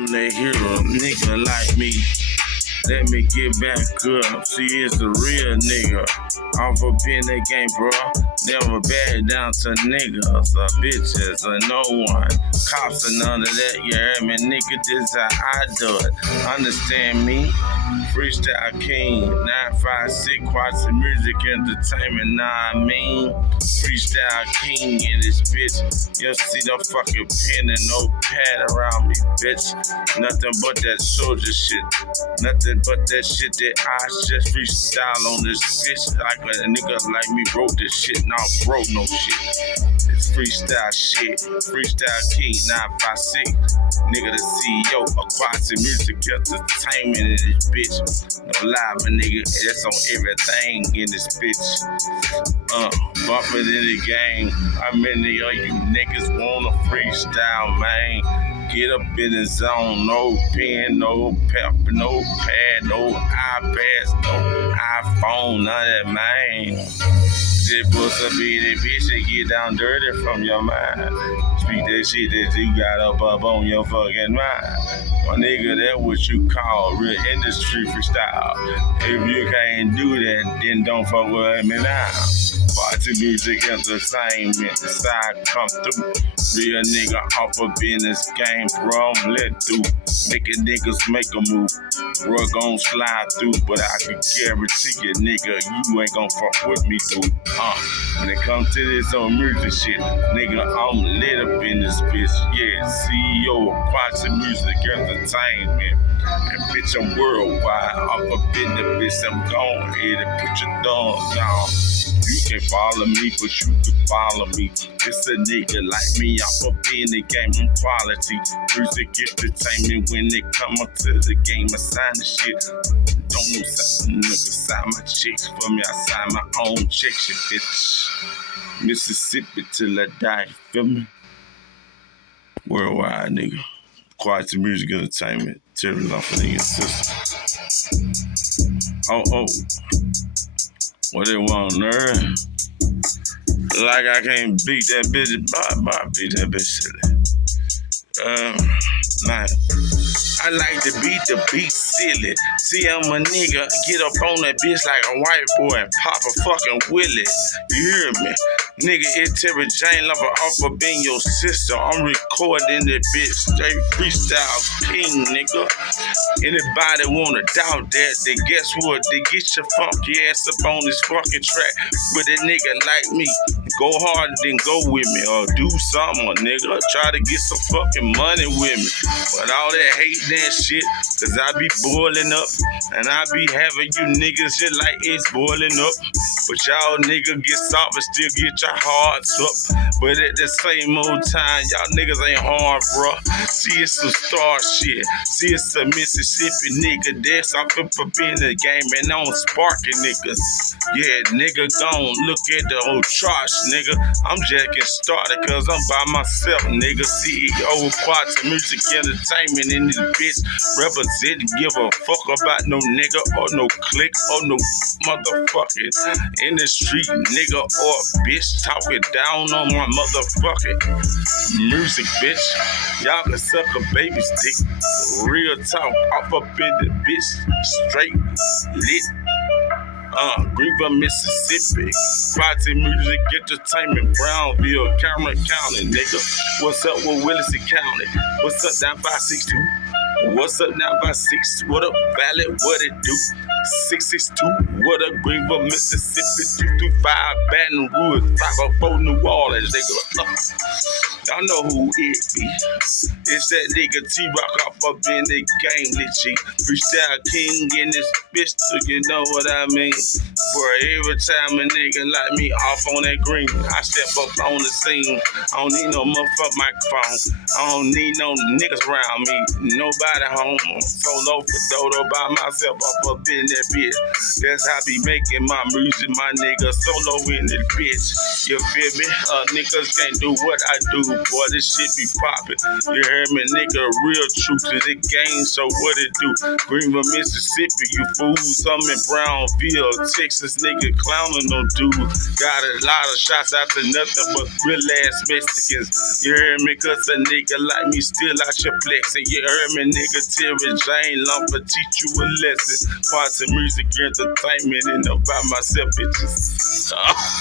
wanna hear a nigga like me. Let me get back up. See, it's a real nigga. Off up in the game, bro. Never back down to niggas or bitches or no one. Cops or none of that, you heard me? Nigga, this how I do it. Understand me? Freestyle King, 956, quality music entertainment, nah I mean. Freestyle King in this bitch. You'll see no fucking pen and no pad around me, bitch. Nothing but that soldier shit. Nothing but that shit that I just freestyle on this bitch. Like a nigga like me wrote this shit, now broke no shit. It's freestyle shit. Freestyle King 956. Nigga the CEO of quality music entertainment in this bitch. No lie, my nigga, that's on everything in this bitch. Bumping in the game. How many of you niggas wanna freestyle, man? Get up in the zone, no pen, no pepper, no pad, no iPads, no iPhone, none of that, man. This pussy be the bitch that get down dirty from your mind. Speak that shit that you got up on your fucking mind. My nigga, that what you call real industry freestyle. If you can't do that, then don't fuck with me now. Party music entertainment, the side come through. Real nigga off up in this game, bro, I'm let through. Making niggas make a move, bro, gon' slide through. But I can guarantee you, nigga, you ain't gon' fuck with me, dude. When it comes to this on music shit, nigga, I'm lit up in this bitch. Yeah, CEO of quality music entertainment. And bitch, I'm worldwide. Off up in the bitch, I'm gon' ahead and put your thumbs down. You can't follow me, but you can follow me. It's a nigga like me, I'm up in the game, I'm quality. Music entertainment when they come up to the game, I sign the shit. Don't know something, nigga, sign my checks for me, I sign my own checks, you bitch. Mississippi till I die, feel me? Worldwide, nigga. Quality music entertainment, tearing off a nigga's system. Oh. What they want, nerd? Like I can't beat that bitch, bye, beat that bitch silly. Nah. I like to beat the beat silly. See, I'm a nigga, get up on that bitch like a white boy and pop a fucking willy. You hear me? Nigga, it's Terry Jane lover off up in your sister. I'm recording that bitch, straight freestyle king, nigga. Anybody wanna doubt that, then guess what? They get your funky ass up on this fucking track with a nigga like me. Go hard and then go with me, or do something, nigga. Try to get some fucking money with me. But all that hate that shit, cause I be boiling up, and I be having you niggas shit like it's boiling up. But y'all niggas get soft and still get your hearts up. But at the same old time, y'all niggas ain't hard, bro. See, it's some star shit. See, it's a Mississippi nigga that's off up in the game and on sparking niggas. Yeah, nigga, gon' look at the whole charts, nigga. I'm just getting started cause I'm by myself, nigga. CEO of quality music entertainment in this bitch. Represent, give a fuck about no nigga or no clique or no motherfucking in the street nigga or bitch talking down on my motherfucking music, bitch. Y'all can suck a baby's dick. Real talk, off up in the bitch, straight lit. Greenville, Mississippi. Quality music entertainment, Brownville, Cameron County, nigga. What's up with Willis County? What's up, 9562? What's up, 956? What up, Valley? What it do? 662, what up, Greenville, Mississippi, 225, Baton Rouge, 504, New Orleans, nigga. Y'all know who it be. It's that nigga T-Rock off up in the game, Litchi. Freestyle King in this bitch, so you know what I mean. Boy, every time a nigga like me off on that green, I step up on the scene. I don't need no motherfucking microphone. I don't need no niggas around me. Nobody home. Solo for Dodo by myself up in that bitch. That's how I be making my music, my nigga. Solo in this bitch. You feel me? Niggas can't do what I do. Boy, this shit be poppin'. You heard me, nigga? Real truth to the game. So what it do? Greenville, Mississippi, you fools. I'm in Brownville, Texas. Texas nigga clowning no dude. Got a lot of shots out to nothing but real ass Mexicans. You heard me? Cause a nigga like me still out your flexing. You heard me, nigga? Terry Jane Lumber teach you a lesson. Parts of music, entertainment, and about myself, bitches.